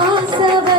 Vasav.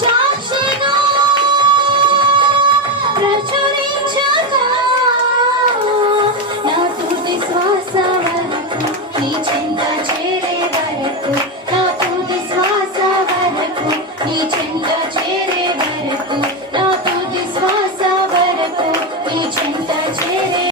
Sean.